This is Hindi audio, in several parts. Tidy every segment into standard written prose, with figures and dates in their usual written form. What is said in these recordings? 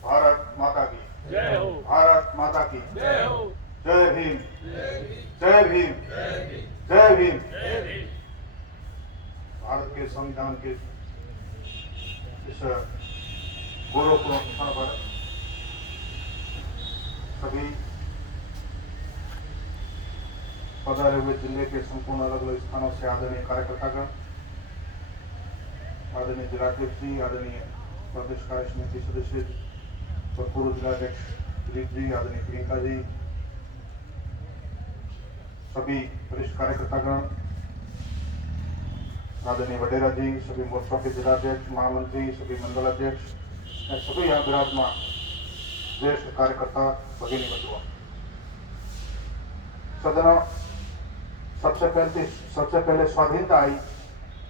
भारत माता की जय हो। भारत माता की जय हो। जय भीम जय भीम। जय भीम जय भीम। जय भीम। जय भीम। भारत के संविधान के इस गौरवपूर्ण क्षण पर सभी पधारे हुए जिले के संपूर्ण अलग अलग स्थानों से आदरणीय कार्यकर्तागण, आदरणीय जिलाध्यक्ष जी, आदरणीय प्रदेश कार्य समिति सदस्य और पूर्व जिलाध्यक्ष दिलीप जी, आदरणीय प्रियंका जी, सभी वरिष्ठ कार्यकर्तागण, आदरणीय वडेरा जी, सभी मोर्चा के जिलाध्यक्ष, महामंत्री, सभी मंडलाध्यक्ष, सभी यहाँ विराजमान ज्येष्ठ कार्यकर्ता, भगिनी बंधुओं, सदना सबसे पहले स्वाधीनता आई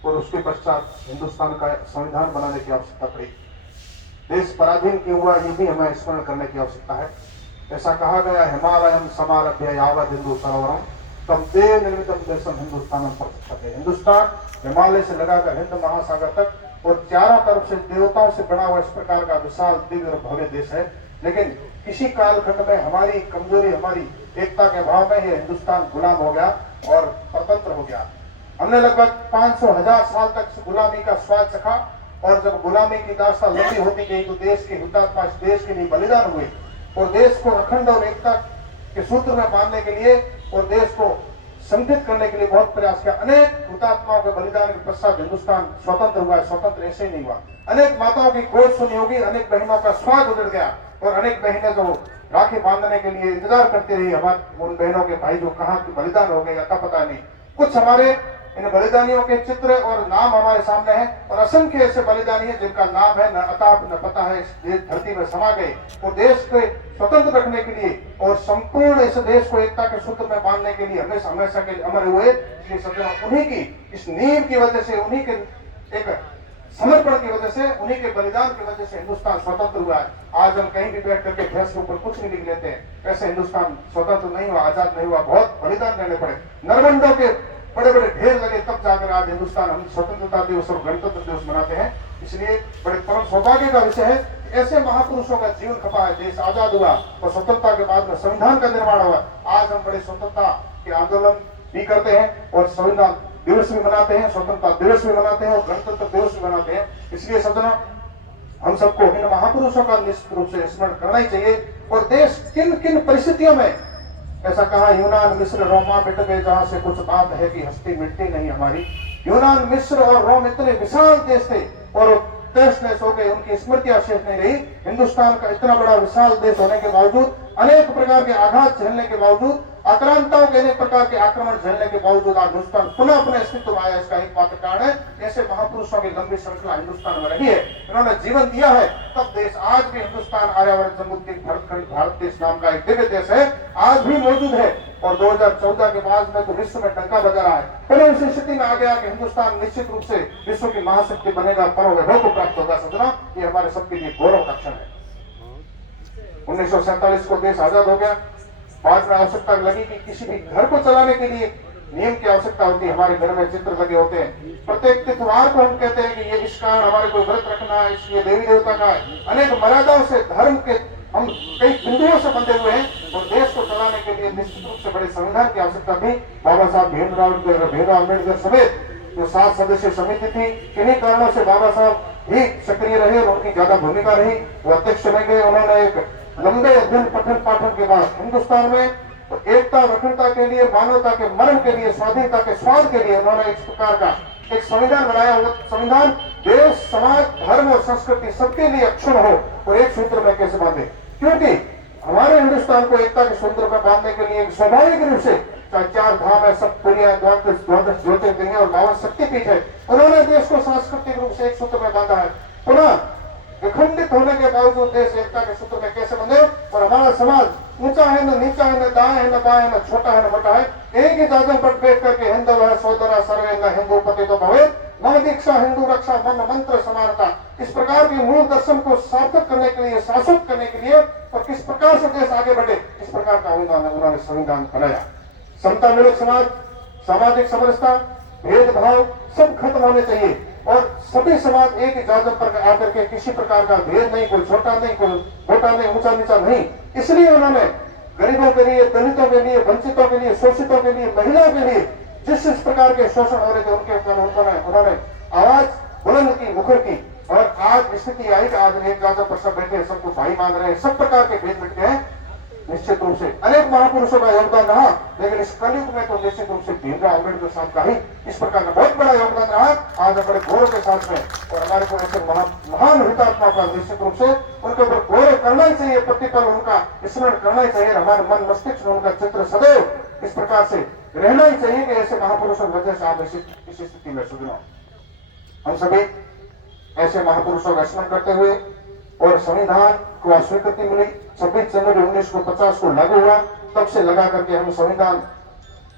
और उसके पश्चात हिंदुस्तान का संविधान बनाने की आवश्यकता पड़ी। देश पराधीन क्यों हुआ, ये भी हमें स्मरण करने की आवश्यकता है। ऐसा कहा गया, हिमालयम समारभ्य यावद हिंदू सरोवरम तम देव निर्मितम देशम हिंदुस्तानम प्रवर्तते। हिंदुस्तान हिमालय से लगाकर हिंद महासागर तक और चारों तरफ से देवताओं से बना हुआ इस प्रकार का विशाल दिव्य और भव्य देश है। लेकिन किसी कालखंड में हमारी कमजोरी, हमारी एकता के भाव में यह हिंदुस्तान गुलाम हो गया और स्वतंत्र हो गया। हमने लगभग 500,000 साल तक गुलामी का स्वाद चखा और जब गुलामी की दास्तां लंबी होती गई तो देश के हुतात्मा इस देश के लिए बलिदान हुए और देश को अखंड और एकता के सूत्र में बांधने के लिए और देश को संगठित करने के लिए बहुत प्रयास किया। अनेक हुतात्माओं के बलिदान के पश्चात हिंदुस्तान स्वतंत्र हुआ। स्वतंत्र ऐसे ही नहीं हुआ। अनेक माताओं की गोद सुनी होगी, अनेक बहनों का स्वाद उजड़ गया और अनेक बहनें जो राखी बांधने के लिए इंतजार करती रही, हमारे उन बहनों के भाई जो कहाँ बलिदान हो गए अता पता नहीं। कुछ हमारे इन बलिदानियों के चित्र और नाम हमारे सामने हैं और असंख्य ऐसे बलिदानी है जिनका नाम है न अता न पता है, इस धरती में समा गए और देश को स्वतंत्र रखने के लिए और संपूर्ण इस देश को एकता के सूत्र में बांधने के लिए हमेशा हमेशा के लिए अमर हुए। इसलिए सज्जनों, उन्हीं की इस नींव की वजह से, उन्हीं के एक समर्पण की वजह से, उन्हीं के बलिदान की वजह से हिंदुस्तान स्वतंत्र हुआ है। आज हम कहीं भी बैठ करके फेस के ऊपर कुछ नहीं लिख लेते हैं, ऐसे हिंदुस्तान स्वतंत्र नहीं हुआ, आजाद नहीं हुआ, बहुत बलिदान देने पड़े, नरबंदों के बड़े बड़े ढेर लगे, तब जाकर आज हिंदुस्तान हम स्वतंत्रता दिवस और गणतंत्र दिवस मनाते हैं। इसलिए बड़े परम सौभाग्य का विषय है कि ऐसे महापुरुषों का जीवन खपा है, देश आजाद हुआ और स्वतंत्रता के बाद में संविधान का निर्माण हुआ। आज हम बड़े स्वतंत्रता के आंदोलन भी करते हैं और संविधान दिवस भी मनाते हैं, स्वतंत्रता दिवस भी मनाते हैं और गणतंत्र दिवस भी मनाते हैं। इसलिए सज्जनों, हम सबको इन महापुरुषों का निश्चित रूप से स्मरण करना ही चाहिए। और देश किन किन परिस्थितियों में, ऐसा कहा, यूनान मिस्र रोमा मिट गए जहां से कुछ बात है कि हस्ती मिटती नहीं हमारी। यूनान मिस्र और रोम इतने विशाल देश थे और तहस नहस हो गए, उनकी स्मृतियां शेष नहीं रही। हिंदुस्तान का इतना बड़ा विशाल देश होने के बावजूद, अनेक प्रकार के आघात झेलने के बावजूद, आक्रांताओं के अनेक प्रकार के आक्रमण झेलने के बावजूद आज हिंदुस्तान पुनः अपने अस्तित्व में आया। इसका एक मात्र कारण है ऐसे महापुरुषों की लंबी श्रृंखला हिंदुस्तान में रही है, इन्होंने जीवन दिया है, तब देश आज भी हिंदुस्तान आर्यावर्त जम्मूद्दीन भरतखंड भारत देश नाम का एक दिव्य देश है, आज भी मौजूद है। और 2014 के बाद में तो विश्व में डंका बजा रहा है। पहले उस स्थिति में आ गया कि हिंदुस्तान निश्चित रूप से विश्व की महाशक्ति बनेगा, परम वैभव को प्राप्त होगा। सजना, ये हमारे सबके लिए गौरव का क्षण है। 1947 को देश आजाद हो गया। बाद में आवश्यकता लगी कि किसी भी घर को चलाने के लिए नियम की आवश्यकता होती है। हमारे घर में चित्र लगे होते हैं, प्रत्येक त्योहार को हम कहते हैं कि ये इस कारण हमारे को व्रत रखना है, इसलिए देवी देवता का है। अनेक मर्यादाओं से, धर्म के हम कई बिंदुओं से बंधे हुए हैं और देश को चलाने के लिए निश्चित रूप से बड़े संविधान की आवश्यकता थी। बाबा साहब भीमराव अम्बेडकर समेत जो 7 सदस्यीय समिति थी, किन्हीं कारणों से बाबा साहब ही सक्रिय रहे और उनकी ज्यादा भूमिका रही, वो अध्यक्ष बने गए। उन्होंने एक लंबे अध्ययन पठन पाठन के बाद हिंदुस्तान में तो एकता, अखंडता के लिए, मानवता के मरण के लिए, स्वाधीनता के स्वाद के लिए उन्होंने इस प्रकार का एक संविधान बनाया। वो संविधान देश, समाज, धर्म और संस्कृति सबके लिए अक्षुण हो और एक सूत्र में कैसे बांधे, क्योंकि हमारे हिंदुस्तान को एकता के सूत्र में बांधने के लिए स्वाभाविक रूप से चाहे 4 धाम है, सब पुरिया, द्वादश ज्योतिर्लिंग और 52 शक्तिपीठ है, उन्होंने देश को सांस्कृतिक रूप से एक सूत्र में बांधा है। पुनः विखंडित होने के बावजूद देश एकता के सूत्र में कैसे बंधे और हमारा समाज ऊंचा है न नीचा है, न दाएं है न बाएं, न छोटा है न मोटा है, एक ही जागम पर बैठ करके हिंदव सोदरा सर्वे न हिंदू पति तो भवे मम दीक्षा हिंदू रक्षा मम मंत्र समानता, इस प्रकार के मूल दर्शन को सार्थक करने के लिए, शासित करने के लिए और किस प्रकार से देश आगे बढ़े, इस प्रकार का उन्होंने संविधान बनाया। समता मूलक समाज, सामाजिक समरसता, भेदभाव सब खत्म होने चाहिए और सभी समाज एक ही जात पर आकर के किसी प्रकार का भेद नहीं, कोई छोटा नहीं, कोई मोटा नहीं, ऊंचा नीचा नहीं। इसलिए उन्होंने गरीबों के लिए, दलितों के लिए, वंचितों के लिए, शोषितों के लिए, महिलाओं के लिए जिस प्रकार के शोषण हो रहे थे उनके ऊपर उन्होंने आवाज बुलंद की, मुखर की। और आज स्थिति आई कि आज एक जात पर सब बैठे, सबको भाई मान रहे हैं, सब प्रकार के भेद मिट गए। निश्चित रूप से अनेक महापुरुषों का योगदान रहा, लेकिन इस कलयुग में तो निश्चित रूप से भीमराव अम्बेडकर साहब का ही इस प्रकार का बहुत बड़ा योगदान रहा। आज बड़े गौरव के साथ में और हमारे को ऐसे महान हुतात्मा का निश्चित रूप से उनके ऊपर गौरव करना ही चाहिए, प्रतिपल उनका स्मरण करना ही चाहिए। हमारे मन मस्तिष्क में उनका चित्र सदैव इस प्रकार से रहना ही चाहिए कि ऐसे महापुरुषों की वजह से आप इस स्थिति में सुधरो। हम सभी ऐसे महापुरुषों का स्मरण करते हुए और संविधान को स्वीकृति मिली 26 जनवरी 1950 को लागू हुआ, तब से लगा करके हम संविधान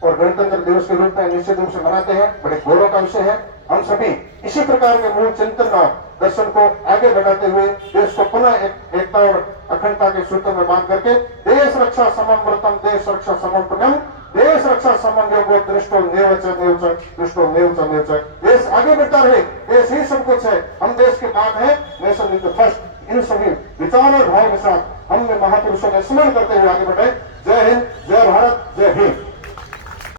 और गणतंत्र दिवस के रूप में निश्चित रूप से मनाते हैं। बड़े गौरव का विषय है। हम सभी इसी प्रकार के मूल चिंतन और दर्शन को आगे बढ़ाते हुए देश को पुनः एकता और अखंडता के सूत्र में बांध करके देश रक्षा समम व्रतम, देश रक्षा समम पुण्यम, देश रक्षा समम योगो, दृष्टो नेव च नेव च, दृष्टो नेव च नेव च। देश आगे बढ़ता रहे, देश ही सब कुछ है, हम देश के बाद है, नेशन इज द फर्स्ट। इन सभी विचार और भाव के साथ हमने महापुरुषों का स्मरण करते हुए आगे बढ़े। जय हिंद, जय भारत, जय हिंद।